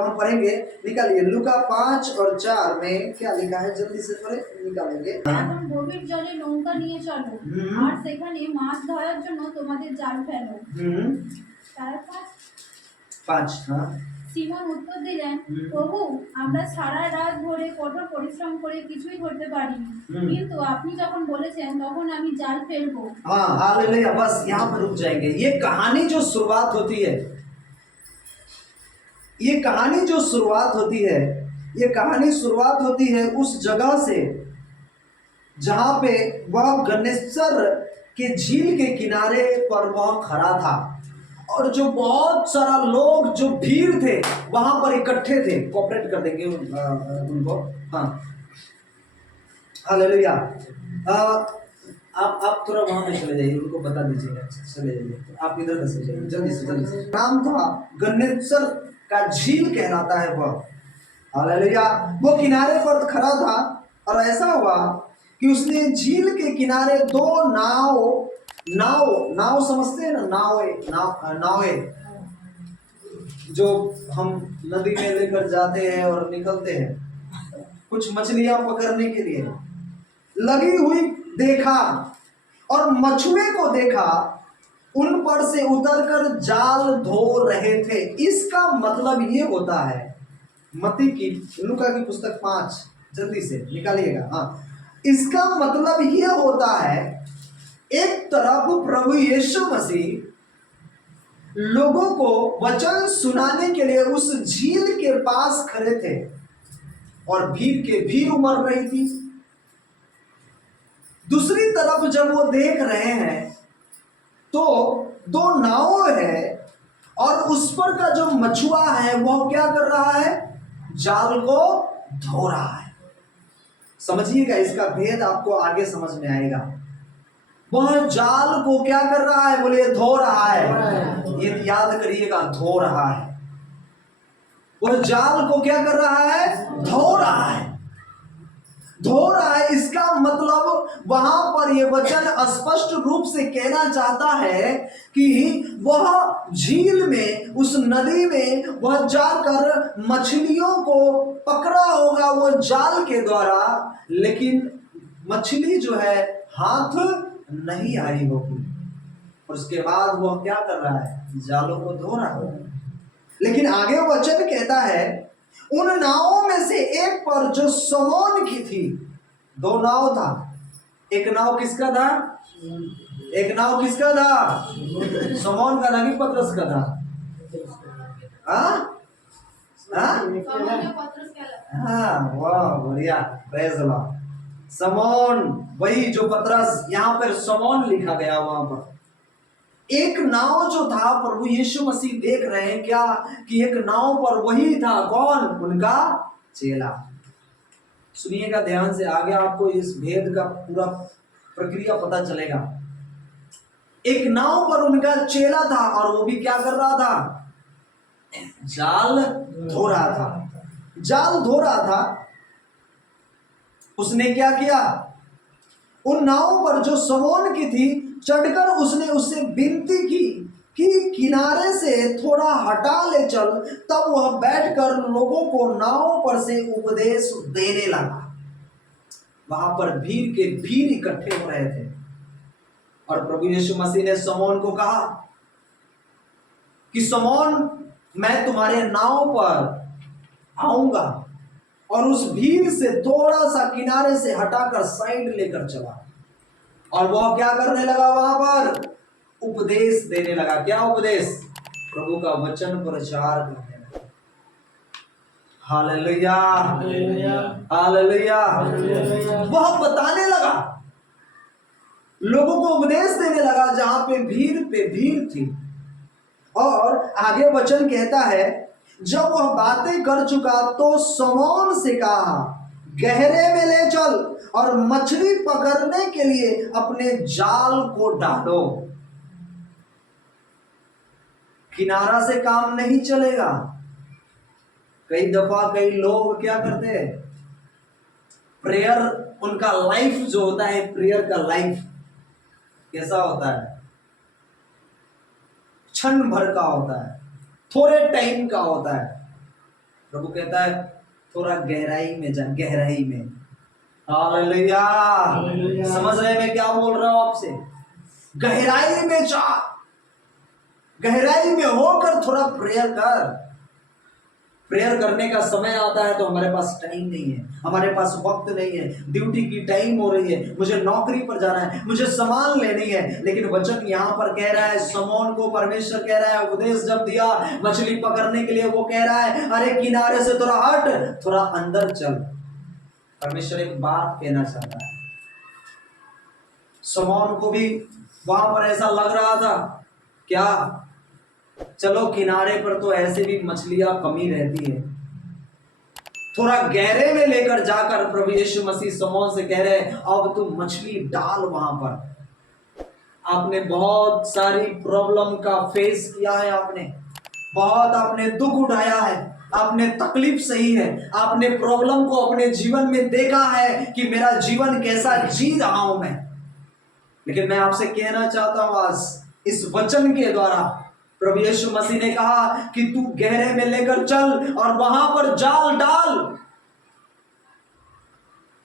हम पढ़ेंगे। निकालिए लूका 5 और 4 में क्या लिखा है, जल्दी से पढ़े, निकालेंगे। এখন গভীর জলে নৌকা নিয়ে চলো আর সেখানে মাছ ধরার জন্য তোমাদের জাল ফেলো। তারপর 5 हाँ সিমন উত্তর দিলেন, প্রভু, আমরা সারা রাত ভরে কঠোর পরিশ্রম করে কিছুই ধরতে পারিনি, কিন্তু আপনি যখন বলেছেন তখন আমি জাল ফেলবো। हाँ हालेलुया। बस यहाँ पर रुक जाएंगे। ये कहानी जो शुरुआत होती है, ये कहानी जो शुरुआत होती है, ये कहानी शुरुआत होती है उस जगह से जहां पे वह गन्नेसर के झील के किनारे पर वह खड़ा था और जो बहुत सारा लोग जो भीड़ थे वहां पर इकट्ठे थे। कोऑपरेट कर देंगे उनको। हाँ हालेलुया। आप थोड़ा वहां पे चले जाइए, उनको बता दीजिएगा, चले जाइए आप इधर से जाइए जल्दी से जल्दी से। नाम था गन्नेसर का झील कहलाता है वह। हालेलुया। वो किनारे पर खड़ा था और ऐसा हुआ कि उसने झील के किनारे दो नाव नाव नाव समझते हैं ना, नावे जो हम नदी में लेकर जाते हैं और निकलते हैं कुछ मछलियां पकड़ने के लिए, लगी हुई देखा और मछुए को देखा उन पर से उतरकर जाल धो रहे थे। इसका मतलब ये होता है, मत्ती की लूका की पुस्तक 5 जल्दी से निकालिएगा। हाँ, इसका मतलब ये होता है, एक तरफ प्रभु यीशु मसीह लोगों को वचन सुनाने के लिए उस झील के पास खड़े थे और भीड़ उमड़ रही थी। दूसरी तरफ जब वो देख रहे हैं तो दो नाव है और उस पर का जो मछुआ है वो क्या कर रहा है, जाल को धो रहा है। समझिएगा, इसका भेद आपको आगे समझ में आएगा। वह जाल को क्या कर रहा है, बोलिए धो रहा है। ये याद करिएगा, धो रहा है। वह जाल को क्या कर रहा है, धो रहा है, धो रहा है। इसका मतलब वहां पर यह वचन स्पष्ट रूप से कहना चाहता है कि वह झील में, उस नदी में वह जाकर मछलियों को पकड़ा होगा वो जाल के द्वारा, लेकिन मछली जो है हाथ नहीं आई होगी। और उसके बाद वह क्या कर रहा है, जालों को धो रहा है। लेकिन आगे वचन कहता है, उन नावों में से एक पर जो समौन की थी, दो नाव था, एक नाव किसका था, एक नाव किसका था, समौन का था कि पतरस का था? हाँ वाह बढ़िया, प्रेज द लॉर्ड। समौन, वही जो पतरस, यहाँ पर समौन लिखा गया, वहां पर एक नाव जो था, प्रभु यीशु मसीह देख रहे हैं क्या कि एक नाव पर वही था, कौन, उनका चेला। सुनिएगा ध्यान से, आगे आपको इस भेद का पूरा प्रक्रिया पता चलेगा। एक नाव पर उनका चेला था और वो भी क्या कर रहा था, जाल धो रहा था। जाल धो रहा था। उसने क्या किया, उन नावों पर जो समौन की थी चढ़कर उसने उससे विनती की कि किनारे से थोड़ा हटा ले चल। तब वह बैठकर लोगों को नाव पर से उपदेश देने लगा। वहां पर भीड़ इकट्ठे हो रहे थे और प्रभु यीशु मसीह ने समौन को कहा कि समौन, मैं तुम्हारे नाव पर आऊंगा, और उस भीड़ से थोड़ा सा किनारे से हटाकर साइड लेकर चला और वह क्या करने लगा, वहां पर उपदेश देने लगा। क्या उपदेश, प्रभु का वचन प्रचार करने लगा। Hallelujah hallelujah. वह बताने लगा, लोगों को उपदेश देने लगा जहां पे भीड़ थी। और आगे वचन कहता है, जब वह बातें कर चुका तो समौन से कहा, गहरे में ले चल और मछली पकड़ने के लिए अपने जाल को डालो। किनारा से काम नहीं चलेगा। कई दफा कई लोग क्या करते हैं, प्रेयर, उनका लाइफ जो होता है, प्रेयर का लाइफ कैसा होता है, क्षण भर का होता है, थोड़े टाइम का होता है। प्रभु कहता है थोड़ा गहराई में जा, गहराई में। हालेलुया। समझ रहे हैं मैं क्या बोल रहा हूं आपसे? गहराई में जा, गहराई में होकर थोड़ा प्रेयर कर। प्रेयर करने का समय आता है तो हमारे पास टाइम नहीं है, हमारे पास वक्त नहीं है, ड्यूटी की टाइम हो रही है, मुझे नौकरी पर जाना है, मुझे सामान लेनी है। लेकिन वचन यहाँ पर कह रहा है, शमौन को परमेश्वर कह रहा है, उपदेश जब दिया मछली पकड़ने के लिए, वो कह रहा है अरे किनारे से थोड़ा हट, थोड़ा अंदर चल। परमेश्वर एक बात कहना चाहता है। शमौन को भी वहां पर ऐसा लग रहा था, क्या चलो किनारे पर तो ऐसे भी मछलियां कमी रहती है। थोड़ा गहरे में लेकर जाकर प्रभु यीशु मसीह शमौन से कह रहे हैं अब तुम मछली डाल वहां पर। आपने बहुत सारी प्रॉब्लम का फेस किया है, आपने दुख उठाया है, आपने तकलीफ सही है, आपने प्रॉब्लम को अपने जीवन में देखा है कि मेरा जीवन कैसा जी रहा हूं मैं। लेकिन मैं आपसे कहना चाहता हूं आज इस वचन के द्वारा, प्रभु यीशु मसीह ने कहा कि तू गहरे में लेकर चल और वहां पर जाल डाल।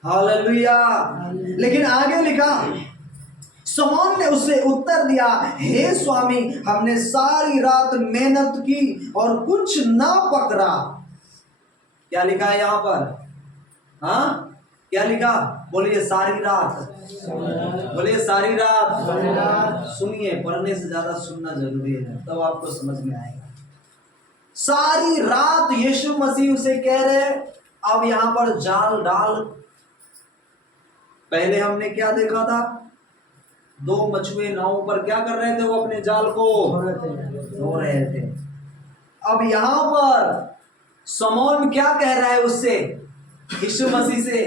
हालेलुया। लेकिन आगे लिखा, शमौन ने उसे उत्तर दिया, हे स्वामी, हमने सारी रात मेहनत की और कुछ ना पकड़ा। क्या लिखा है यहां पर? हाँ, क्या लिखा? बोलिए सारी रात, बोलिए सारी रात। सुनिए, पढ़ने से ज्यादा सुनना जरूरी है, तब आपको समझ में आएगा। सारी रात यीशु मसीह उसे कह रहे, अब यहां पर जाल डाल। पहले हमने क्या देखा था? दो मछुए नाव पर क्या कर रहे थे? वो अपने जाल को धो रहे थे। अब यहां पर शमौन क्या कह रहा है उससे? यीशु मसीह से।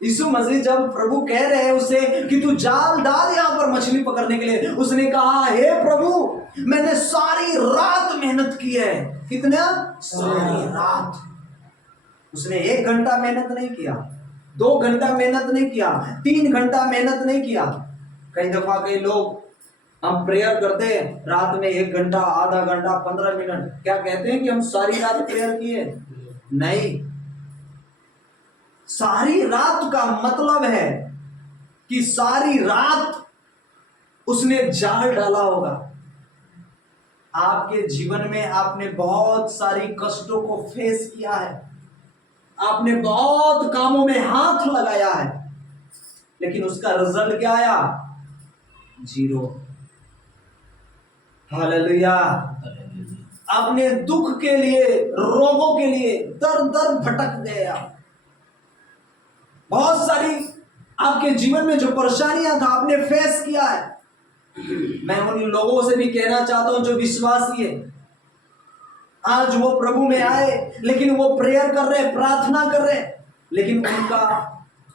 यीशु मसीह जब प्रभु कह रहे हैं उसे कि तू जाल डाल यहां पर मछली पकड़ने के लिए, उसने कहा हे प्रभु, मैंने सारी रात मेहनत की है। कितना? सारी रात। उसने 1 घंटा मेहनत नहीं किया, 2 घंटा मेहनत नहीं किया, 3 घंटा मेहनत नहीं किया। कई दफा कई लोग, हम प्रेयर करते हैं रात में 1 घंटा, आधा घंटा, 15 मिनट, क्या कहते हैं कि हम सारी रात प्रेयर किए? नहीं। सारी रात का मतलब है कि सारी रात उसने जाल डाला होगा। आपके जीवन में आपने बहुत सारी कष्टों को फेस किया है, आपने बहुत कामों में हाथ लगाया है, लेकिन उसका रिजल्ट क्या आया? 0। हालेलुया। आपने दुख के लिए, रोगों के लिए दर दर भटक गए। बहुत सारी आपके जीवन में जो परेशानियां था आपने फेस किया है। मैं उन लोगों से भी कहना चाहता हूं जो विश्वासी है, आज वो प्रभु में आए, लेकिन वो प्रेयर कर रहे, प्रार्थना कर रहे, लेकिन उनका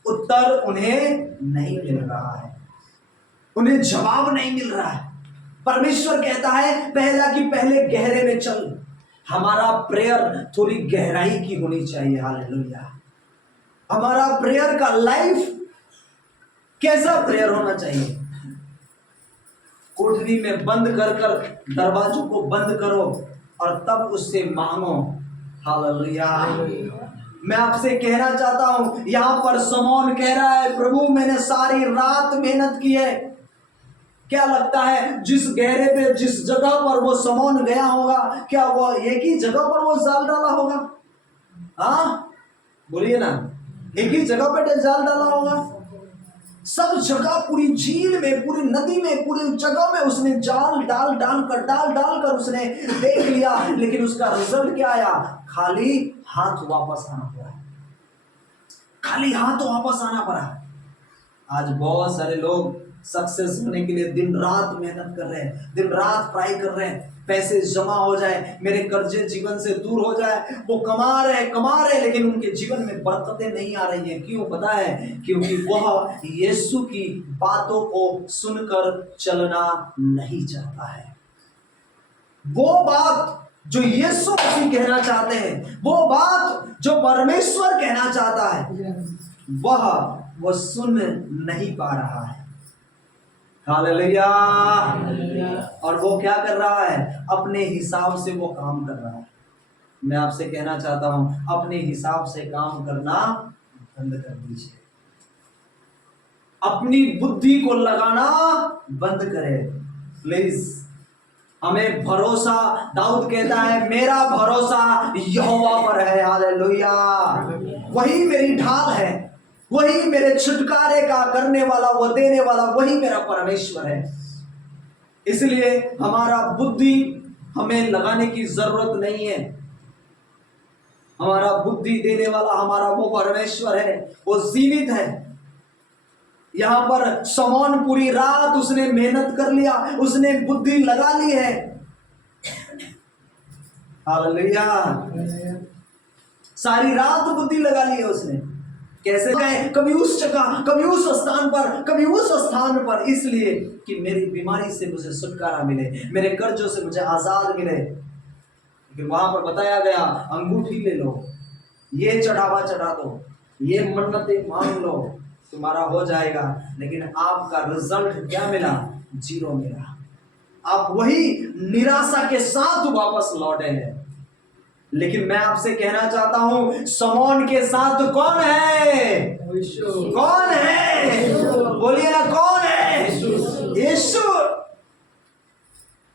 उत्तर उन्हें नहीं मिल रहा है, उन्हें जवाब नहीं मिल रहा है। परमेश्वर कहता है पहला कि पहले गहरे में चल। हमारा प्रेयर थोड़ी गहराई की होनी चाहिए। हालेलुया। हमारा प्रेयर का लाइफ कैसा प्रेयर होना चाहिए? कोठरी में बंद कर कर दरवाजों को बंद करो और तब उससे मांगो। हालेलुया। मैं आपसे कहना चाहता हूं, यहां पर शमौन कह रहा है प्रभु मैंने सारी रात मेहनत की है। क्या लगता है जिस गहरे पे, जिस जगह पर वो शमौन गया होगा, क्या वो एक ही जगह पर वो जाल डाला होगा? हाँ बोलिए ना, एक ही जगह पे जाल डाला होगा? सब जगह, पूरी झील में, पूरी नदी में, पूरी जगह में उसने जाल डाल कर उसने देख लिया, लेकिन उसका रिजल्ट क्या आया? खाली हाथ वापस आना पड़ा। खाली हाथ वापस आना पड़ा। आज बहुत सारे लोग सक्सेस होने के लिए दिन रात मेहनत कर रहे हैं, दिन रात ट्राई कर रहे हैं, पैसे जमा हो जाए, मेरे कर्जे जीवन से दूर हो जाए। वो कमा रहे, लेकिन उनके जीवन में बरकतें नहीं आ रही हैं। क्यों पता है? क्योंकि वह यीशु की बातों को सुनकर चलना नहीं चाहता है। वो बात जो यीशु मसीह कहना चाहते हैं, वो बात जो परमेश्वर कहना चाहता है, वो सुन नहीं पा रहा है। हालेलुया। और वो क्या कर रहा है? अपने हिसाब से वो काम कर रहा है। मैं आपसे कहना चाहता हूं अपने हिसाब से काम करना बंद कर दीजिए, अपनी बुद्धि को लगाना बंद करें प्लीज। हमें भरोसा, दाऊद कहता है मेरा भरोसा यहोवा पर है, हालेलुया। वही मेरी ढाल है, वही मेरे छुटकारे का करने वाला, वो देने वाला, वही मेरा परमेश्वर है। इसलिए हमारा बुद्धि हमें लगाने की जरूरत नहीं है। हमारा बुद्धि देने वाला हमारा वो परमेश्वर है, वो जीवित है। यहां पर शमौन पूरी रात उसने मेहनत कर लिया, उसने बुद्धि लगा ली है, हालेलुया। सारी रात बुद्धि लगा ली है उसने। कैसे गए? कभी उस जगह, कभी उस स्थान पर, कभी उस स्थान पर, इसलिए कि मेरी बीमारी से मुझे छुटकारा मिले, मेरे कर्जों से मुझे आजाद मिले। लेकिन वहां पर बताया गया अंगूठी ले लो, ये चढ़ावा चढ़ा दो, ये मन्नतें मांग लो, तुम्हारा हो जाएगा। लेकिन आपका रिजल्ट क्या मिला? जीरो मिला। आप वही निराशा के साथ वापस लौटे हैं। लेकिन मैं आपसे कहना चाहता हूं शमौन के साथ कौन है? कौन है? बोलिए ना, कौन है? यीशु।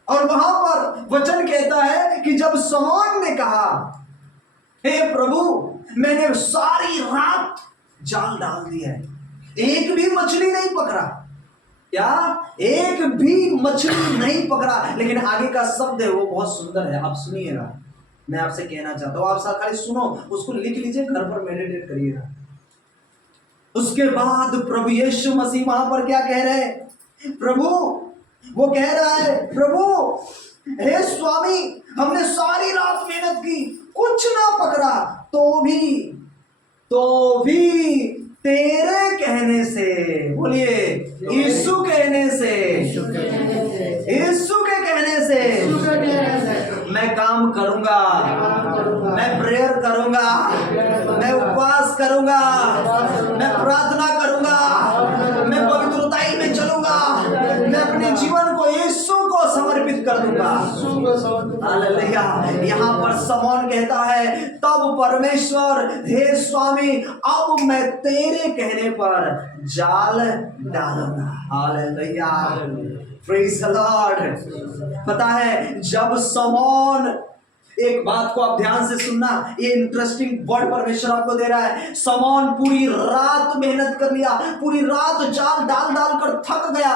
और वहां पर वचन कहता है कि जब शमौन ने कहा हे प्रभु, मैंने सारी रात जाल डाल दिया है, एक भी मछली नहीं पकड़ा। क्या? एक भी मछली नहीं पकड़ा। लेकिन आगे का शब्द है वो बहुत सुंदर है, आप सुनिएगा। मैं आपसे कहना चाहता हूं, आप सब खाली सुनो, उसको लिख लीजिए, घर पर मेडिटेट करिएगा। उसके बाद प्रभु यीशु मसीह वहां पर क्या कह रहे हैं? प्रभु, वो कह रहा है प्रभु हे स्वामी, हमने सारी रात मेहनत की, कुछ ना पकड़ा, तो भी तेरे कहने से, बोलिए यीशु कहने से, यीशु के कहने से मैं काम करूंगा, मैं प्रेयर करूंगा, मैं उपवास करूंगा, मैं प्रार्थना करूंगा, मैं पवित्रताई में चलूंगा, मैं अपने जीवन को यीशु को समर्पित कर दूंगा। हालेलुया। यहाँ पर शमौन कहता है तब परमेश्वर, हे स्वामी, अब मैं तेरे कहने पर जाल डालूंगा। Hallelujah, praise the Lord. पता है जब शमौन, एक बात को आप ध्यान से सुनना, ये इंटरेस्टिंग वर्ड परमेश्वर आपको दे रहा है। शमौन पूरी रात मेहनत कर लिया, पूरी रात जाल डाल डाल कर थक गया।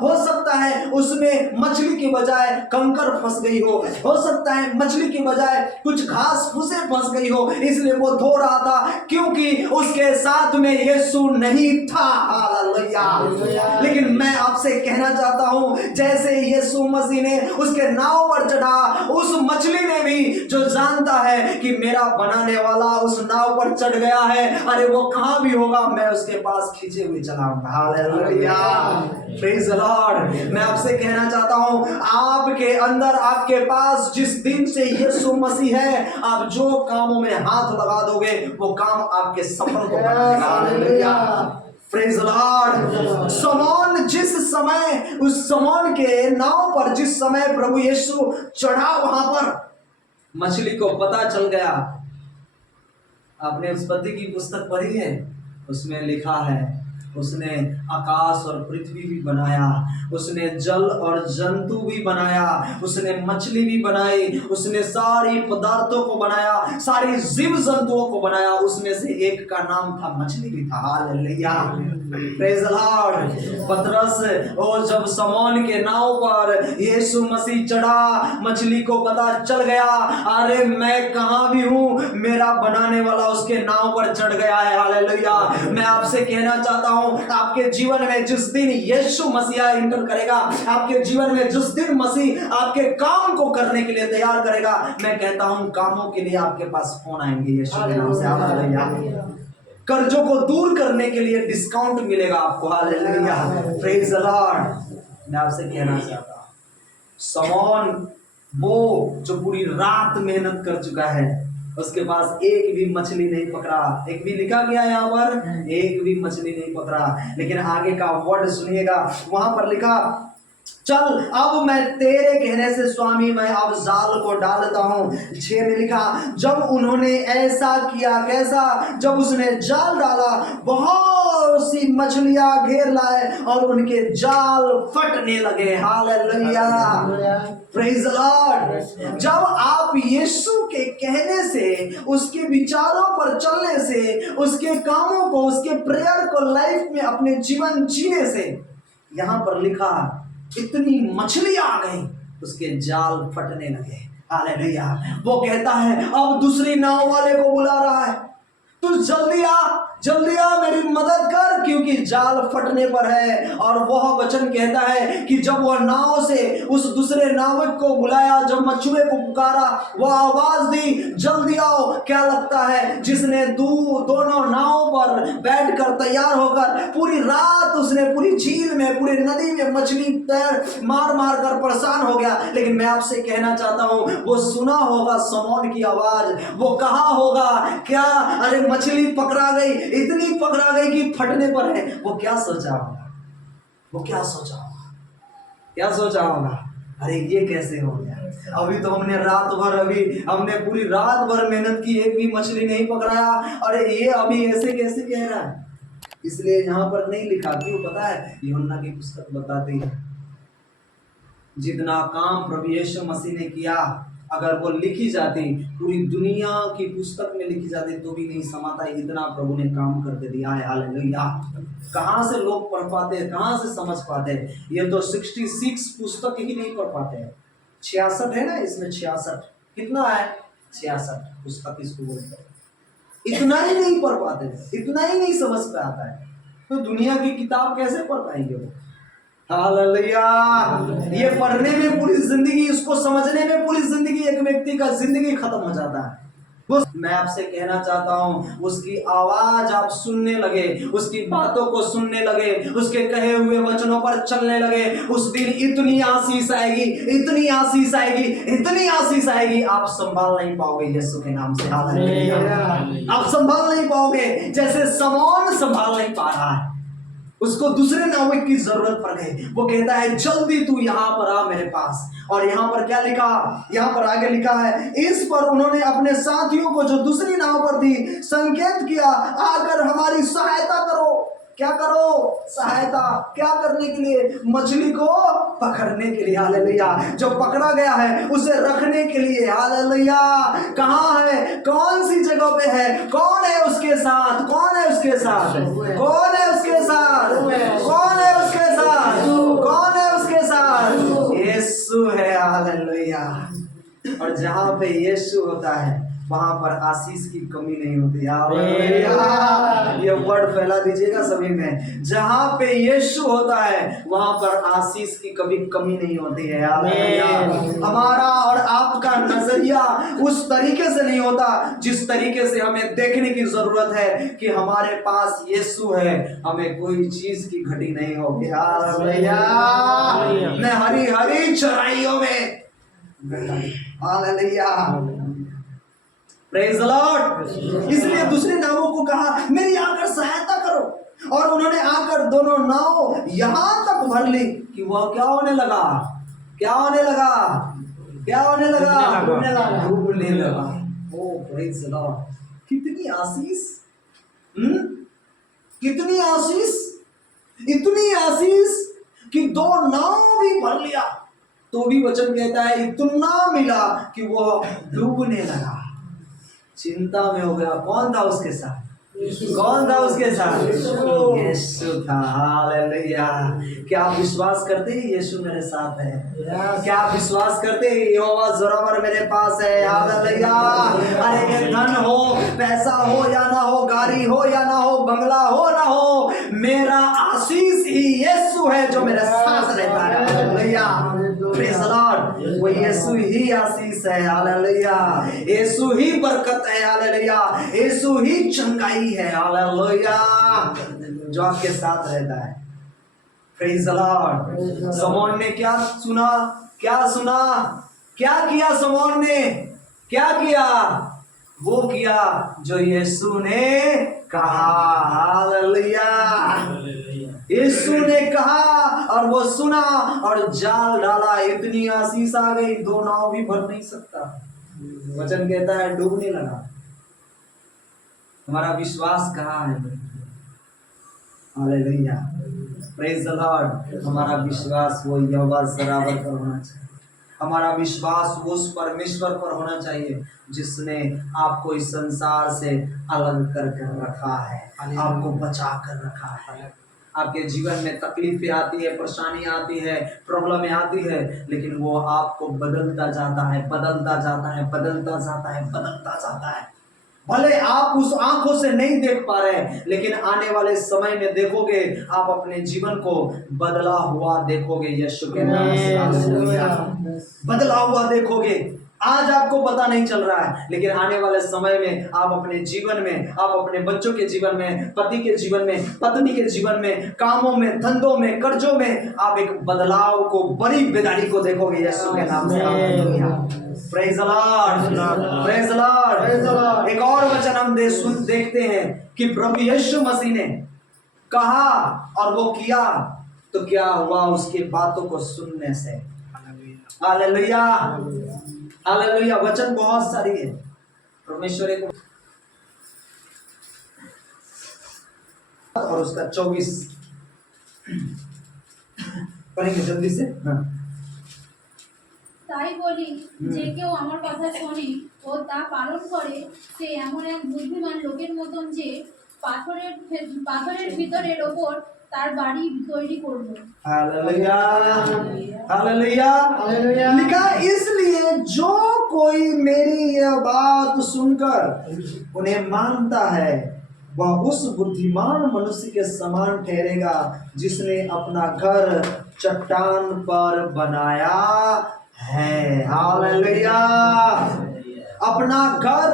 हो सकता है उसमें मछली की बजाय कंकर फंस गई हो सकता है मछली की बजाय कुछ घास फूसे फंस गई हो, इसलिए वो धो रहा था, क्योंकि उसके साथ में यीशु नहीं था। हालेलुया। लेकिन मैं आपसे कहना चाहता हूं, जैसे यीशु मसीह ने उसके नाव पर चढ़ा, उस मछली ने भी, जो जानता है कि मेरा बनाने वाला उस नाव पर चढ़ गया है, अरे वो कहां भी होगा, मैं उसके पास खींचे हुए चलाऊंगा। Hallelujah, praise the Lord. मैं आपसे कहना चाहता हूं, आपके अंदर, आपके पास जिस दिन से यीशु मसीह है, आप जो कामों में हाथ लगा दोगे वो काम आपके सफल को बनाएगा। Hallelujah, praise the Lord. शमौन जिस समय, उस शमौन के नाव पर जिस समय प्रभु यीशु चढ़ा, वहां पर मछली को पता चल गया। आपने उत्पत्ति की पुस्तक पढ़ी है, उसमें लिखा है उसने आकाश और पृथ्वी भी बनाया, उसने जल और जंतु भी बनाया, उसने मछली भी बनाई, उसने सारी पदार्थों को बनाया, सारी जीव जंतुओं को बनाया, उसमें से एक का नाम था मछली भी था। Hallelujah, praise the Lord. पतरस, और जब शमौन के नाव पर यीशु मसीह चढ़ा, मछली को पता चल गया, अरे मैं कहां भी हूं, मेरा बनाने वाला उसके नाव पर चढ़ गया है। हालेलुया। मैं आपसे कहना चाहता हूं, आपके जीवन में जिस दिन यीशु मसीह इंटर करेगा, आपके जीवन में जिस दिन मसीह आपके काम को करने के लिए तैयार करेगा, मैं कहता हूं कामों के लिए आपके पास फोन आएंगे यीशु के नाम से। हालेलुया। कर्जों को दूर करने के लिए डिस्काउंट मिलेगा आपको। Hallelujah, praise the Lord. मैं आपसे कहना चाहता हूं, शमौन वो जो पूरी रात मेहनत कर चुका है, उसके पास एक भी मछली नहीं पकड़ा। एक भी लिखा गया यहाँ पर, एक भी मछली नहीं पकड़ा। लेकिन आगे का वर्ड सुनिएगा, वहां पर लिखा चल अब मैं तेरे कहने से स्वामी मैं अब जाल को डालता हूं। 6 में लिखा, जब उन्होंने ऐसा किया, कैसा, जब उसने जाल डाला बहुत सी मछलियां घेर लाए और उनके जाल फटने लगे। Hallelujah, praise the Lord. जब आप यीशु के कहने से, उसके विचारों पर चलने से, उसके कामों को, उसके प्रेयर को लाइफ में अपने जीवन जीने से, यहां पर लिखा इतनी मछली आ गई उसके जाल फटने लगे। हालेलुया। वो कहता है अब दूसरी नाव वाले को बुला रहा है, तू जल्दी आ मेरी मदद कर, क्योंकि जाल फटने पर है। और वह वचन कहता है कि जब वह नाव से उस दूसरे नाविक को बुलाया, जब मछुए को पुकारा, वह आवाज दी जल्दी आओ। क्या लगता है जिसने दोनों नाव पर बैठकर तैयार होकर पूरी रात उसने पूरी झील में, पूरी नदी में मछली तैर मार मार कर परेशान हो गया, लेकिन मैं आपसे कहना चाहता हूं वो सुना होगा समौन की आवाज, वो कहा होगा क्या, अरे मछली पकड़ा गई, इतनी पकड़ा गई कि फटने पर है। वो क्या सोचा होगा, वो क्या सोचा होगा, क्या सोचा होगा, अरे ये कैसे हो गया, अभी तो हमने हमने पूरी रात भर मेहनत की, एक भी मछली नहीं पकड़ाया, अरे ये अभी ऐसे कैसे कह रहा है। इसलिए यहां पर नहीं लिखा, क्यों पता है, यूहन्ना की पुस्तक बताती है जितना काम प्रभु यीशु मसीह ने किया, अगर वो लिखी जाती, पूरी दुनिया की पुस्तक में लिखी जाती तो भी नहीं समाता, इतना प्रभु ने काम करके दिया है। हालेलुया। कहाँ से लोग पढ़ पाते हैं, कहाँ से समझ पाते हैं, ये तो 66 पुस्तक ही नहीं पढ़ पाते हैं। 66 है ना, इसमें 66 कितना है, 66 पुस्तक इसको बोलते हैं। इतना ही नहीं पढ़ पाते, इतना ही नहीं समझ पे आता है, तो दुनिया की किताब कैसे पढ़ पाएंगे वो। हालेलुया। ये पढ़ने में पूरी जिंदगी, इसको समझने में पूरी जिंदगी, एक व्यक्ति का जिंदगी खत्म हो जाता है। मैं आपसे कहना चाहता हूं, उसकी आवाज आप सुनने लगे, उसकी बातों को सुनने लगे, उसके कहे हुए वचनों पर चलने लगे, उस दिन इतनी आशीष आएगी, इतनी आशीष आएगी, इतनी आशीष आएगी, आप संभाल नहीं पाओगे यीशु के नाम से। हालेलुया। आप संभाल नहीं पाओगे, जैसे समौन संभाल नहीं पा रहा है, उसको दूसरे नाविक की जरूरत पड़ गई। वो कहता है जल्दी तू यहाँ पर आ मेरे पास। और यहाँ पर क्या लिखा, यहाँ पर आगे लिखा है, इस पर उन्होंने अपने साथियों को जो दूसरी नाव पर थी संकेत किया, आकर हमारी सहायता करो। क्या करो, सहायता, क्या करने के लिए, मछली को पकड़ने के लिए। हालेलुया। जो पकड़ा गया है उसे रखने के लिए। हालेलुया। कहाँ है, कौन सी जगह पे है, कौन है उसके साथ, कौन है उसके साथ, कौन है उसके साथ, कौन है उसके साथ, कौन है उसके साथ, यीशु है। हालेलुया। और जहाँ पे यीशु होता है वहां पर आशीष की कमी नहीं होती। ये वर्ड फैला दीजिएगा सभी में, जहां पे यीशु होता है वहां पर आशीष की कभी कमी नहीं होती है। हमारा और आपका नजरिया उस तरीके से नहीं होता जिस तरीके से हमें देखने की जरूरत है कि हमारे पास यीशु है, हमें कोई चीज की घटी नहीं होगी। मैं हरी हरी चराइयों में, हालेलुया, प्रेज द लॉर्ड। इसलिए दूसरे नावों को कहा मेरी आकर सहायता करो, और उन्होंने आकर दोनों नाव यहां तक भर ली कि वह क्या होने लगा, क्या होने लगा, क्या होने लगा, डूबने लगा। ओ प्रेज द लॉर्ड। कितनी आशीष, कितनी आशीष, इतनी आशीष कि दो नाव भी भर लिया, तो भी वचन कहता है इतना मिला कि वो डूबने लगा, चिंता में हो गया। कौन था उसके साथ, कौन था उसके साथ, यीशु था। हालेलुया। क्या आप विश्वास करते हैं यीशु मेरे साथ है? क्या आप विश्वास करते हैं यहोवा ज़ोरावर मेरे पास है? हालेलुया। अरे धन हो, पैसा हो या ना हो, गाड़ी हो या ना हो, बंगला हो ना हो, मेरा आशीष ही यीशु है जो मेरे साथ रहता है। Hallelujah, praise the Lord. वो यीशु ही आशीष है। हालेलुया। यीशु ही बरकत है। हालेलुया। यीशु ही चंगाई है। हालेलुया, जो आपके साथ रहता है। Praise the Lord. समौन ने क्या सुना, क्या सुना, क्या किया समौन ने, क्या किया, वो किया जो यीशु ने कहा। हालेलुया। यीशु ने कहा और वो सुना और जाल डाला, इतनी आशीष आ गई, दो नाव भी भर नहीं सकता। वचन कहता है डूबने लगा। हमारा विश्वास कहाँ है? Hallelujah, praise the Lord. हमारा विश्वास वो यहोवा सरावर पर होना चाहिए। हमारा विश्वास उस परमेश्वर पर होना चाहिए जिसने आपको इस संसार से अलग कर कर रखा है, आपको बचा कर रखा है। आपके जीवन में तकलीफें आती है, परेशानी आती है, प्रॉब्लमें आती है, लेकिन वो आपको बदलता जाता है, बदलता जाता है, बदलता जाता है, बदलता जाता है। भले आप उस आंखों से नहीं देख पा रहे हैं, लेकिन आने वाले समय में देखोगे, आप अपने जीवन को बदला हुआ देखोगे। यीशु के नाम से हालेलुया। बदला हुआ देखोगे। आज आपको पता नहीं चल रहा है, लेकिन आने वाले समय में आप अपने जीवन में, आप अपने बच्चों के जीवन में, पति के जीवन में, पत्नी के जीवन में, कामों में, धंधों में, कर्जों में आप एक बदलाव को, बड़ी बेदारी को देखोगे। यीशु के नाम से hallelujah. Praise the Lord, praise the Lord. एक और वचन हम देखते हैं कि प्रभु यीशु मसीह ने कहा और वो किया, तो क्या हुआ उसकी बातों को सुनने से? Hallelujah, hallelujah. वचन बहुत सारी है। परमेश्वर एक और उसका 24 पढ़ेंगे जल्दी से। हाँ। তাই বলি, যে কেউ আমার কথা শোনে ও তা পালন করে, সে এমন এক বুদ্ধিমান লোকের মতন যে পাথরের ভিতরের ওপর তার বাড়ি তৈরি করলো। Hallelujah, hallelujah, hallelujah. लिखा, इसलिए जो कोई मेरी यह बात सुनकर उन्हें मानता है, वह उस बुद्धिमान मनुष्य के समान ठहरेगा जिसने अपना घर चट्टान पर बनाया है। हालेलुया। अपना घर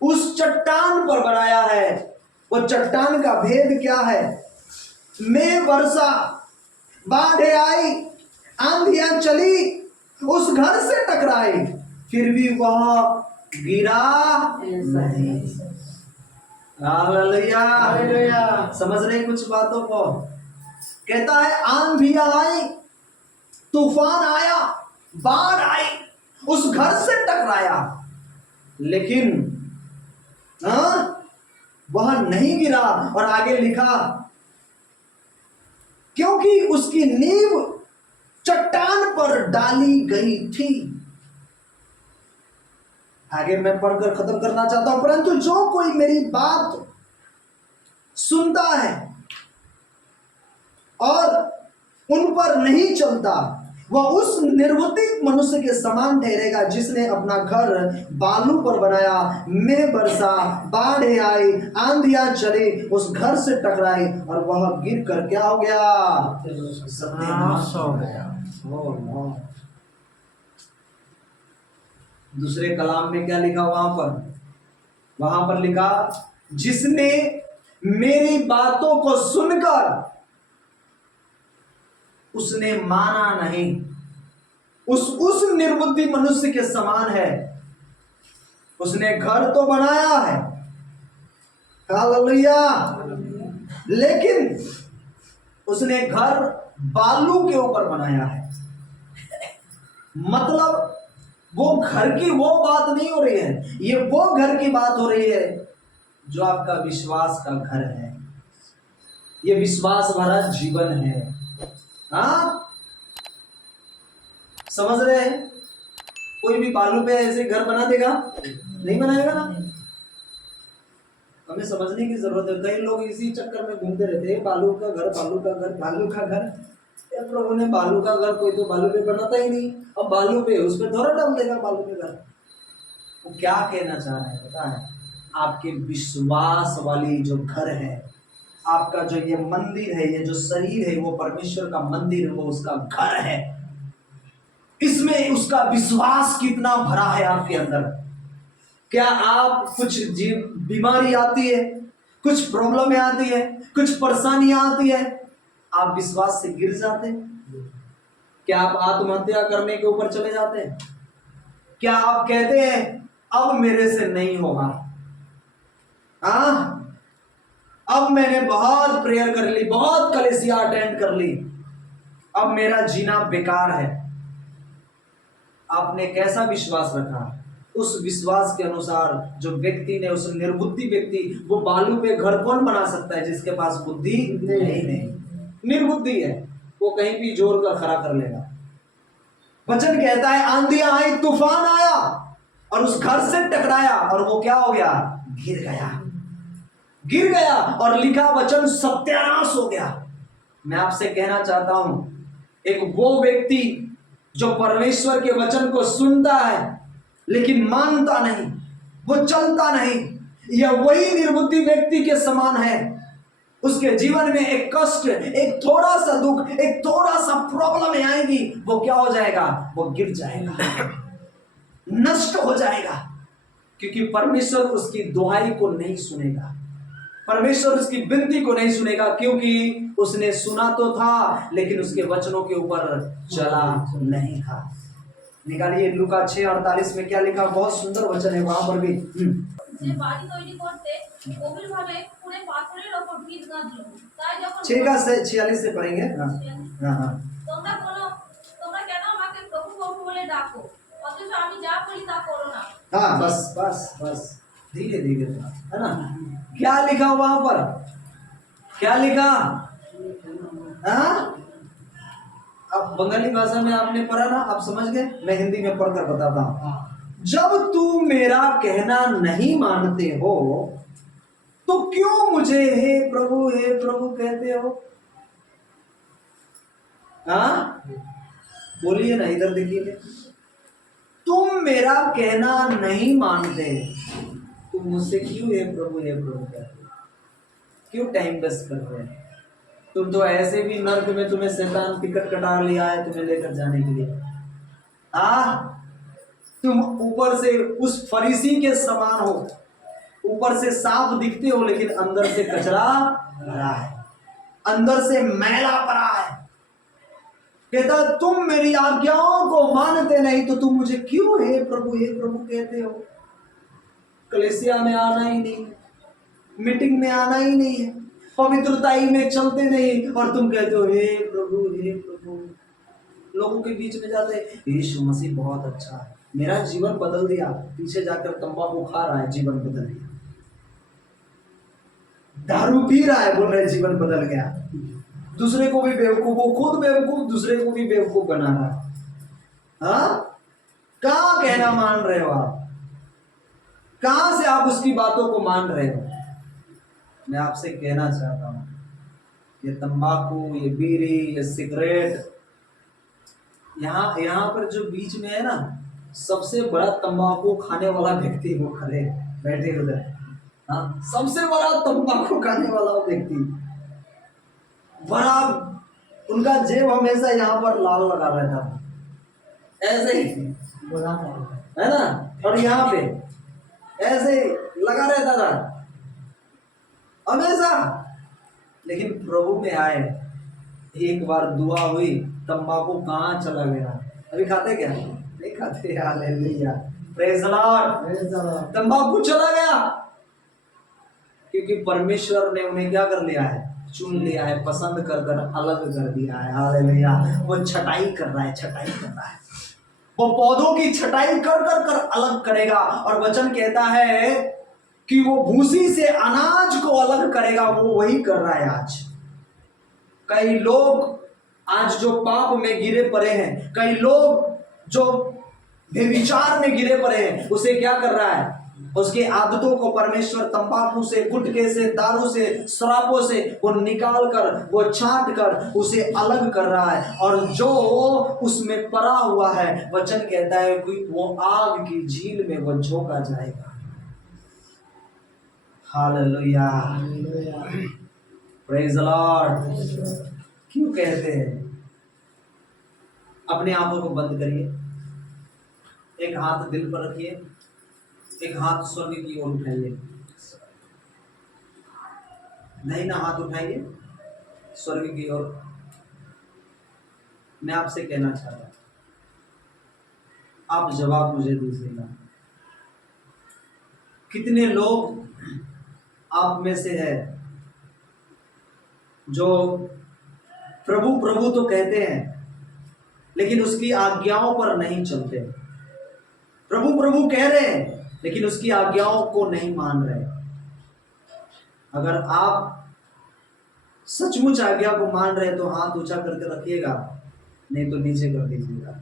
उस चट्टान पर बनाया है। वो चट्टान का भेद क्या है? मैं वर्षा, बाढ़ आई, आंधियां चली, उस घर से टकराई, फिर भी वह गिरा नहीं। हालेलुया, समझ रहे कुछ बातों को? कहता है आंधियां आई, तूफान आया, बाढ़ आई, उस घर से टकराया, लेकिन वह नहीं गिरा। और आगे लिखा, क्योंकि उसकी नींव चट्टान पर डाली गई थी। आगे मैं पढ़कर खत्म करना चाहता हूं। परंतु जो कोई मेरी बात सुनता है और उन पर नहीं चलता, वह उस निर्बुद्धि मनुष्य के समान ठहरेगा जिसने अपना घर बालू पर बनाया। मेघ बरसा, बाढ़ आई, आंधियां चली, उस घर से टकराई और वह गिर कर क्या हो गया? सत्यानाश हो गया। दूसरे कलाम में क्या लिखा? वहां पर लिखा, जिसने मेरी बातों को सुनकर उसने माना नहीं, उस निर्बुद्धि मनुष्य के समान है। उसने घर तो बनाया है, हालेलुया, लेकिन उसने घर बालू के ऊपर बनाया है। मतलब वो घर की वो बात नहीं हो रही है, ये वो घर की बात हो रही है जो आपका विश्वास का घर है। ये विश्वास भरा जीवन है। हाँ, समझ रहे हैं? कोई भी बालू पे ऐसे घर बना देगा? नहीं बनाएगा ना। हमें समझने की जरूरत है। कई लोग इसी चक्कर में घूमते रहते हैं, बालू का घर, बालू का घर, बालू का घर। अब लोगों ने बालू का घर, कोई तो बालू पे बनाता ही नहीं, अब बालू पे उस पर थोड़ा डाल देगा बालू पे घर। वो क्या कहना चाह रहा है पता है? आपके विश्वास वाली जो घर है, आपका जो ये मंदिर है, ये जो शरीर है, वो परमेश्वर का मंदिर है, वो उसका घर है। इसमें उसका विश्वास कितना भरा है आपके अंदर। क्या आप कुछ बीमारी आती है, कुछ प्रॉब्लम आती है, कुछ परेशानियां आती है, आप विश्वास से गिर जाते हैं? क्या आप आत्महत्या करने के ऊपर चले जाते हैं? क्या आप कहते हैं अब मेरे से नहीं होगा? अब मैंने बहुत प्रेयर कर ली, बहुत कलीसिया अटेंड कर ली, अब मेरा जीना बेकार है। आपने कैसा विश्वास रखा? उस विश्वास के अनुसार जो व्यक्ति ने, उस निर्बुद्धि व्यक्ति, वो बालू पे घर कौन बना सकता है जिसके पास बुद्धि नहीं, निर्बुद्धि है, वो कहीं भी जोर कर खड़ा कर लेगा। वचन कहता है आंधी आई, तूफान आया और उस घर से टकराया और वो क्या हो गया? गिर गया और लिखा वचन सत्यानाश हो गया। मैं आपसे कहना चाहता हूं, एक वो व्यक्ति जो परमेश्वर के वचन को सुनता है लेकिन मानता नहीं, वो चलता नहीं, यह वही निर्बुद्धि व्यक्ति के समान है। उसके जीवन में एक कष्ट, एक थोड़ा सा दुख, एक थोड़ा सा प्रॉब्लम आएगी, वो क्या हो जाएगा? वो गिर जाएगा, नष्ट हो जाएगा, क्योंकि परमेश्वर उसकी दुहाई को नहीं सुनेगा, परमेश्वर उसकी विनती को नहीं सुनेगा, क्योंकि उसने सुना तो था लेकिन उसके वचनों के ऊपर चला नहीं था। निकालिए लूका 6:48 में क्या लिखा, बहुत सुंदर वचन है वहां पर भी। যে বাড়ি তৈরি করতে গভীরভাবে খুঁড়ে পাথরের ওপর ভিত গাঁথলো, তাই যখন 6:46 से पढ़ेंगे। हाँ हाँ हाँ। তোমরা কেন আমাকে প্রভু প্রভু বলে ডাকো, অথচ আমি যা বলি তা করো না। हाँ बस बस बस, धीरे धीरे, है ना? क्या लिखा वहां पर? क्या लिखा? हाँ, अब बंगाली भाषा में आपने पढ़ा ना, आप समझ गए, मैं हिंदी में पढ़कर बताता हूं। जब तू मेरा कहना नहीं मानते हो तो क्यों मुझे हे प्रभु कहते हो? हाँ, बोलिए ना, इधर देखिए। तुम मेरा कहना नहीं मानते, तुम मुझसे क्यों हे प्रभु कहते हो? क्यों टाइम वेस्ट कर रहे हैं? तुम तो ऐसे भी नर्क में तुम्हें शैतान टिकट कटा लिया है तुम्हें लेकर जाने के लिए। तुम ऊपर से उस फरीसी के समान हो, ऊपर से साफ दिखते हो लेकिन अंदर से कचरा भरा है, अंदर से मैला पड़ा है। कहता तुम मेरी आज्ञाओं को मानते नहीं तो तुम मुझे क्यों हे प्रभु कहते हो? कलीसिया में आना ही नहीं, मीटिंग में आना ही नहीं है, पवित्रताई में चलते नहीं, और तुम कहते हो हे प्रभु। लोगों के बीच में जाते, यीशु मसीह बहुत अच्छा है, मेरा जीवन बदल दिया, पीछे जाकर तंबाकू खा रहा है, जीवन बदल गया। दारू पी रहा है, बोल रहे जीवन बदल गया। दूसरे को भी बेवकूफ, वो खुद बेवकूफ, दूसरे को भी बेवकूफ बना रहा है। हाँ, कहाँ कहना मान रहे हो आप? कहां से आप उसकी बातों को मान रहे हो? मैं आपसे कहना चाहता हूं, ये तंबाकू, ये बीड़ी, ये सिगरेट, यहाँ पर जो बीच में है ना, सबसे बड़ा तंबाकू खाने वाला व्यक्ति वो खड़े बैठे उधर। हाँ, सबसे बड़ा तंबाकू खाने वाला व्यक्ति, बड़ा, उनका जेब हमेशा यहाँ पर लाल लगा रहता था, ऐसे ही है ना, और यहाँ पे ऐसे लगा रहता था हमेशा। लेकिन प्रभु में आए, एक बार दुआ हुई, तंबाकू कहाँ चला गया? अभी खाते क्या? नहीं खाते। Hallelujah, praise the Lord. तंबाकू चला गया क्योंकि परमेश्वर ने उन्हें क्या कर लिया है? चुन लिया है, पसंद कर अलग कर दिया है। हालेलुया, वो छटाई कर रहा है, वो पौधों की छटाई कर अलग करेगा। और वचन कहता है कि वो भूसी से अनाज को अलग करेगा, वो वही कर रहा है आज। कई लोग आज जो पाप में गिरे पड़े हैं, कई लोग जो व्यभिचार में गिरे पड़े हैं, उसे क्या कर रहा है? उसकी आदतों को परमेश्वर तंबाकू से, गुटखे से, दारू से, शराबों से वो निकाल कर, वो छांट कर उसे अलग कर रहा है। और जो उसमें पड़ा हुआ है, वचन कहता है कि वो आग की झील में वो झोंका जाएगा। Hallelujah, praise the Lord. क्यों कहते हैं? अपने आंखों को बंद करिए, एक हाथ दिल पर रखिए, एक हाथ स्वर्ग की ओर उठाइए, दाहिना हाथ उठाइए स्वर्ग की ओर। मैं आपसे कहना चाहता हूं, आप जवाब मुझे दीजिएगा। कितने लोग आप में से है जो प्रभु प्रभु तो कहते हैं लेकिन उसकी आज्ञाओं पर नहीं चलते। प्रभु प्रभु कह रहे हैं लेकिन उसकी आज्ञाओं को नहीं मान रहे। अगर आप सचमुच आज्ञा को मान रहे तो हाथ ऊंचा करके रखिएगा, नहीं तो नीचे कर दीजिएगा।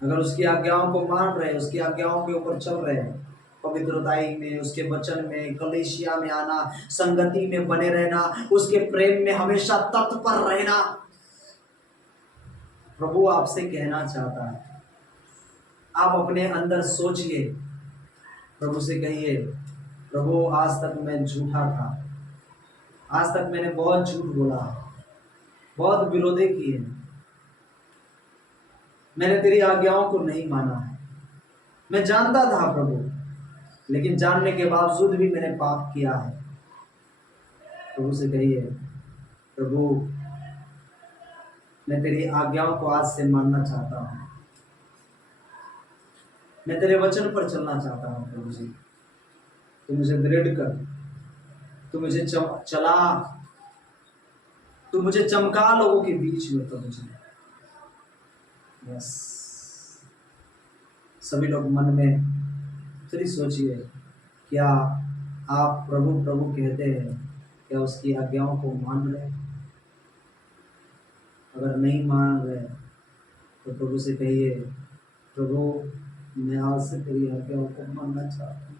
अगर उसकी आज्ञाओं को मान रहे, उसकी आज्ञाओं के ऊपर चल रहे हैं, पवित्रताई में, उसके वचन में, कलीसिया में आना, संगति में बने रहना, उसके प्रेम में हमेशा तत्पर रहना, प्रभु आपसे कहना चाहता है। आप अपने अंदर सोचिए, प्रभु से कहिए, प्रभु आज तक मैं झूठा था, आज तक मैंने बहुत झूठ बोला, बहुत विरोधी किए, मैंने तेरी आज्ञाओं को नहीं माना है। मैं जानता था प्रभु, लेकिन जानने के बावजूद भी मैंने पाप किया है। प्रभु से कहिए, प्रभु मैं तेरी आज्ञाओं को आज से मानना चाहता हूँ, मैं तेरे वचन पर चलना चाहता हूँ। प्रभु जी तू मुझे दृढ़ कर, तू मुझे चला, तू मुझे चमका लोगों के बीच में। प्रभु जी बस सभी लोग मन में फिर सोचिए, क्या आप प्रभु प्रभु कहते हैं, क्या उसकी आज्ञाओं को मान रहे? अगर नहीं मान रहे तो प्रभु से कहिए, प्रभु मैं आज से तेरी आज्ञाओं को मानना चाहता हूँ।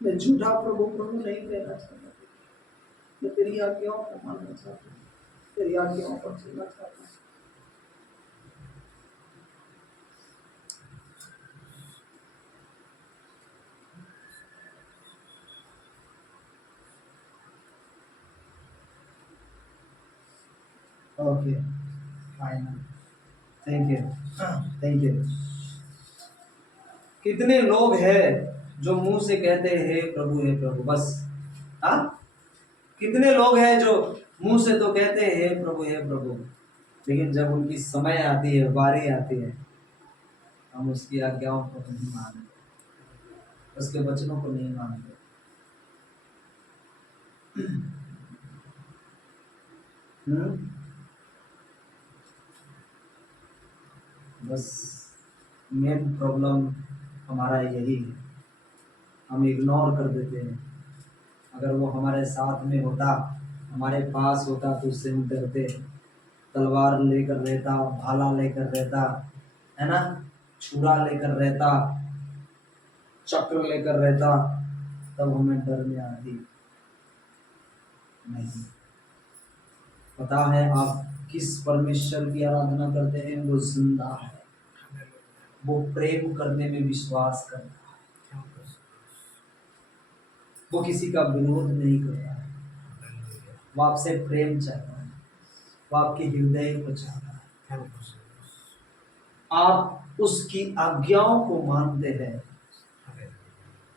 मैं झूठा प्रभु प्रभु नहीं कहना चाहता, मैं तेरी आज्ञाओं को मानना चाहता हूँ, तेरी आज्ञाओं पर चलना चाहता हूँ। Okay fine, thank you. कितने लोग हैं जो मुंह से कहते हैं हे प्रभु बस। हाँ, कितने लोग हैं जो मुंह से तो कहते हैं हे प्रभु, लेकिन जब उनकी समय आती है, बारी आती है, हम उसकी आज्ञाओं को नहीं मानते, उसके वचनों को नहीं मानते। बस मेन प्रॉब्लम हमारा यही है, हम इग्नोर कर देते हैं। अगर वो हमारे साथ में होता, हमारे पास होता तो उससे हम डरते, तलवार लेकर रहता, भाला लेकर रहता, है ना, छुरा लेकर रहता, चक्र लेकर रहता, तब हमें डर में आती नहीं। पता है आप किस परमेश्वर की आराधना करते हैं? वो जिंदा है, वो प्रेम करने में विश्वास करता है, वो किसी का विरोध नहीं करता है, वो आपसे प्रेम चाहता है, वो आपके हृदय को चाहता है। आप उसकी आज्ञाओं को मानते हैं।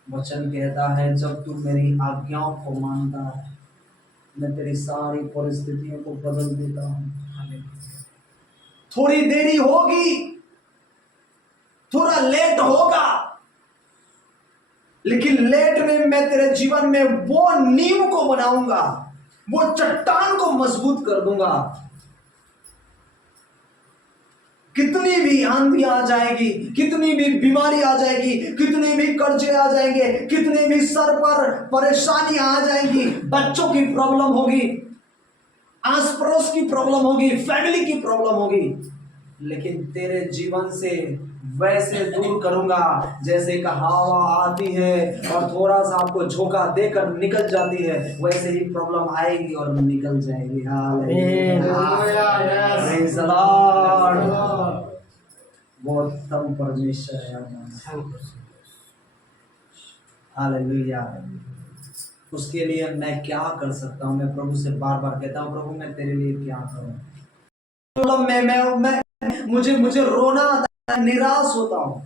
वचन कहता है जब तू मेरी आज्ञाओं को मानता है, मैं तेरी सारी परिस्थितियों को बदल देता हूँ। थोड़ी देरी होगी, थोड़ा लेट होगा, लेकिन लेट में मैं तेरे जीवन में वो नींव को बनाऊंगा, वो चट्टान को मजबूत कर दूंगा। कितनी भी आंधी आ जाएगी, कितनी भी बीमारी आ जाएगी, कितने भी कर्जे आ जाएंगे, कितने भी सर पर परेशानियां आ जाएंगी, बच्चों की प्रॉब्लम होगी, आस पड़ोस की प्रॉब्लम होगी, फैमिली की प्रॉब्लम होगी, लेकिन तेरे जीवन से वैसे दूर करूंगा जैसे एक हवा आती है और थोड़ा सा आपको झोंका देकर निकल जाती है, वैसे ही प्रॉब्लम आएगी और निकल जाएगी। Praise the Lord. वो उत्तम परमेश्वर है। हालेलुया। उसके लिए मैं क्या कर सकता हूँ? मैं प्रभु से बार बार कहता हूँ, प्रभु मैं तेरे लिए क्या करूँ? मैं मुझे रोना आता है, निराश होता हूँ,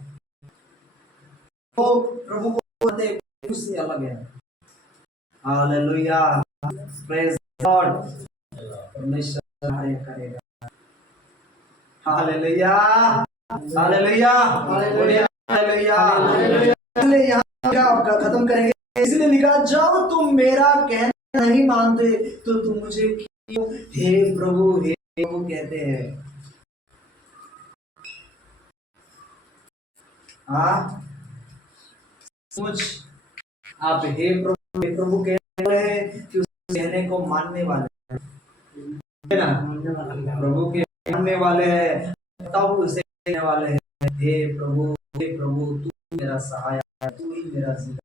तो प्रभु को से अलग है। Hallelujah, praise God. परमेश्वर कार्य करेगा। Hallelujah, hallelujah, hallelujah, hallelujah. यहाँ क्या खत्म करेंगे? इसलिए लिखा, जब तुम मेरा कहना नहीं मानते तो तुम मुझे क्यों हे प्रभु कहते हैं। हाँ, कुछ आप हे प्रभु कह रहे हैं कि उस कहने को मानने वाले है ना, प्रभु के मानने वाले हैं, तब उसे कहने वाले हैं हे प्रभु तू मेरा सहायक है, तू ही मेरा जीवन।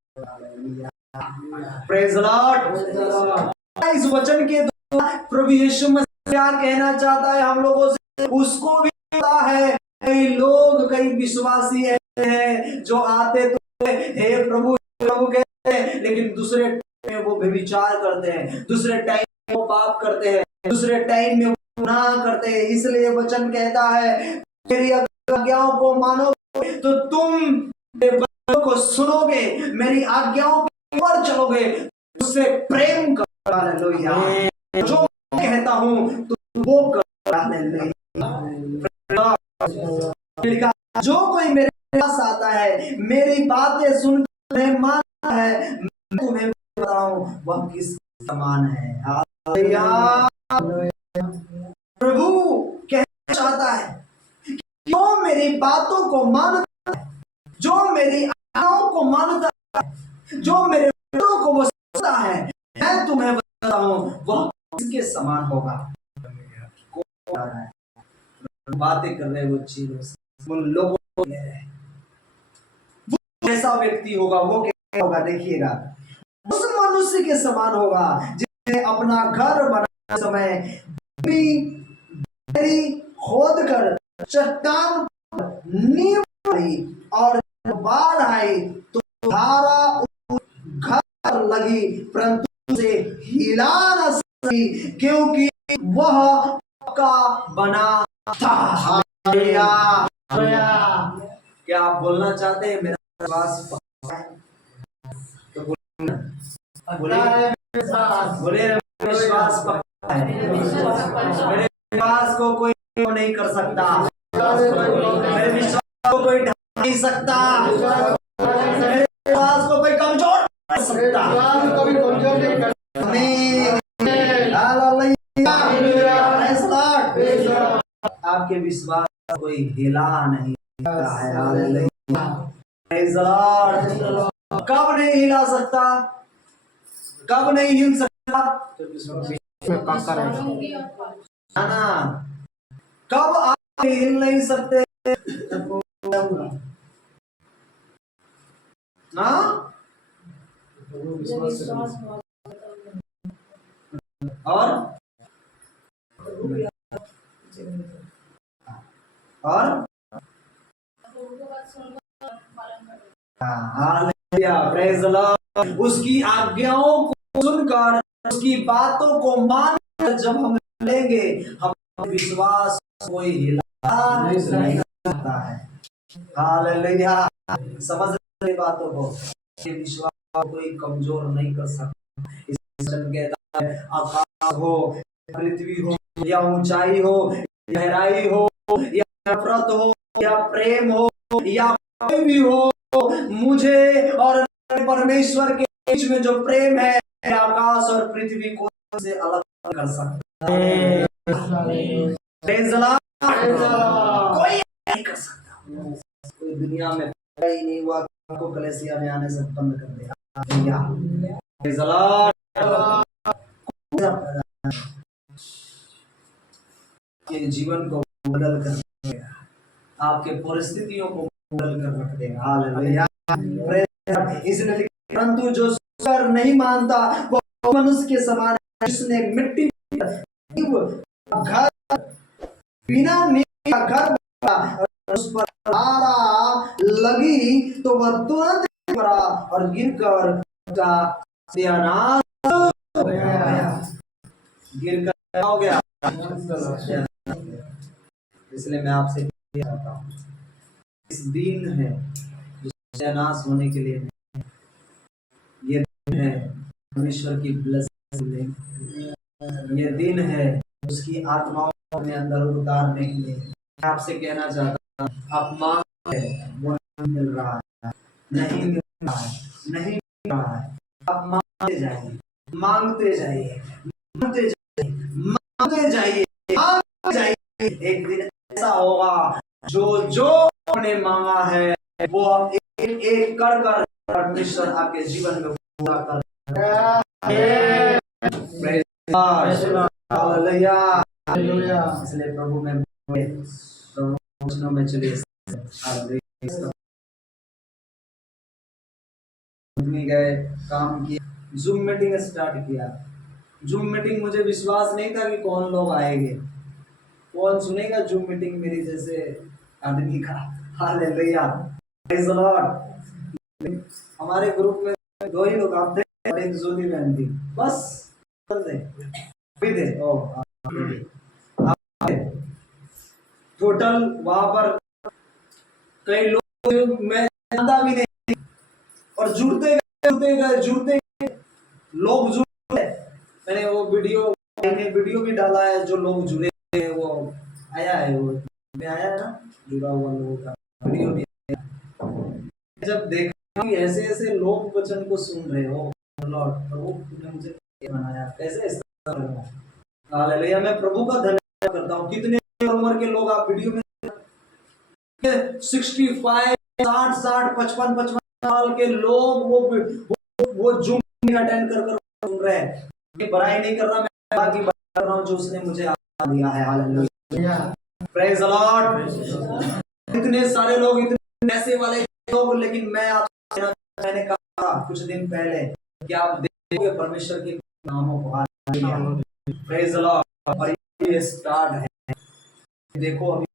Praise the Lord. इस वचन के द्वारा प्रभु यीशु मसीह क्या कहना चाहता है हम लोगों से, उसको भी पता है। कई लोग, कई विश्वासी ऐसे हैं जो आते तो हे प्रभु कहते हैं, लेकिन दूसरे टाइम में वो व्यभिचार करते हैं, दूसरे टाइम में वो पाप करते हैं, दूसरे टाइम में वो गुनाह करते हैं। इसलिए वचन कहता है मेरी आज्ञाओं को मानोगे तो तुम मेरे वचनों को सुनोगे, मेरी आज्ञाओं पर चलोगे, उससे प्रेम कर। हालेलुया। जो कहता हूं तुम वो कर। हालेलुया। जो कोई मेरे पास आता है, मेरी बातें सुनकर मानता है, मैं तुम्हें बताऊं वह किस समान है। हालेलुया। प्रभु कहना चाहता है जो मेरी बातों को मानता है, जो मेरी आज्ञाओं को मानता है, जो मेरे वचनों को वो सुनता है, मैं तुम्हें बताता हूं वह किसके समान होगा। कौन आ रहा है, बातें कर रहे वो चीजों से, उन लोगों को ले रहे, वो ऐसा व्यक्ति होगा, वो क्या होगा देखिएगा, उस मनुष्य के समान होगा जिसने अपना घर बनाने समय खोद कर चट्टान नींव पड़ी और बाढ़ आई तो धारा घर लगी, परंतु उसे हिला न सकी क्योंकि वह पक्का बना था। क्या आप बोलना चाहते हैं मेरा विश्वास पक्का है? तो बोले विश्वास पक्का है। मेरे विश्वास को कोई नहीं कर सकता, मेरे विश्वास को कोई ढक नहीं सकता, मेरे विश्वास को कोई कमजोर नहीं कर सकता। आपके विश्वास को कोई हिला नहीं सकता है। हालेलुया। Praise the Lord. कब नहीं हिला सकता, कब नहीं हिल सकता, ना कब आप हिल नहीं सकते ना, और हालेलुया। Praise the Lord. उसकी आज्ञाओं को सुनकर, उसकी बातों को मानकर जब हम चलेंगे, हम विश्वास कोई हिला नहीं सकता है। हालेलुया। समझ रहे बातों को, विश्वास को कोई कमजोर नहीं कर सकता। इस वचन कहता है आकाश हो, पृथ्वी हो, या ऊंचाई हो, गहराई हो, या नफरत हो, या प्रेम हो, या कोई भी हो, मुझे और परमेश्वर के बीच में जो प्रेम है, आकाश और पृथ्वी को से अलग कर सकता है। Praise the Lord. कोई नहीं कर सकता, कोई दुनिया में ही नहीं हुआ को कलीसिया में आने से बंद कर दिया। Praise the Lord. के जीवन को बदल कर देगा, आपके परिस्थितियों को बदल कर रख देगा। हालेलुया। इसलिए परंतु जो स्वर नहीं मानता वो मनुष्य के समान है जिसने मिट्टी घर बिना नींव का घर बनाया, उस पर धारा लगी तो वह तुरंत पड़ा और गिरकर उसका सत्यानाश हो गया। गिरकर हो गया। इसलिए मैं आपसे कहता हूँ इस दिन है जो सत्यानाश होने के लिए, ये दिन है परमेश्वर की ब्लेसिंग, ये दिन है उसकी आत्माओं में अंदर उतारने के लिए। मैं आपसे कहना चाहता हूँ आप मांग है वो नहीं मिल रहा है, नहीं मिल रहा है, नहीं मिल रहा है। जाइए, मांगते जाइए, मांगते जाइए, मांगते जाइए, मांगते जाइए। एक दिन ऐसा होगा जो जो आपने मांगा है वो एक एक कर कर परमेश्वर आपके जीवन में पूरा कर हालेलुया। इसलिए प्रभु में प्रभु में चलिए गए, काम किया, जूम मीटिंग स्टार्ट किया। जूम मीटिंग मुझे विश्वास नहीं था कि कौन लोग आएंगे, कौन सुनेगा जूम मीटिंग मेरी जैसे आदमी का। Hallelujah, praise the Lord. हमारे ग्रुप में 2 ही लोग आप थे और एक जोली बहन थी, बस थे टोटल। वहां पर कई लोग मैं जानता भी नहीं और जुड़ते गए लोग जुड़े। मैंने वो वीडियो भी डाला है, जो लोग जुड़े हैं वो आया है, वो में आया है ना, जुड़ा हुआ लोगों का वीडियो भी आया। जब देखा कि ऐसे ऐसे लोग वचन को सुन रहे हो, लॉर्ड प्रभु तुमने मुझे बनाया, कैसे इस तरह करना। हालेलुया, मैं प्रभु का धन्यवाद करता हूँ। कितने उम्र के लोग आप वीडियो में 65, 60, 55 साल के लोग वो जूम अटेंड कर सुन रहे हैं। मैं बुराई नहीं कर रहा, मैं बाकी बात कर रहा हूँ जो उसने मुझे दिया है। Hallelujah, praise the Lord. इतने सारे लोग, इतने पैसे वाले लोग, लेकिन मैं आपसे मैंने कहा कुछ दिन पहले कि आप देखोगे परमेश्वर के नामों को। Hallelujah, praise the Lord. और ये स्टार्ट है, देखो अभी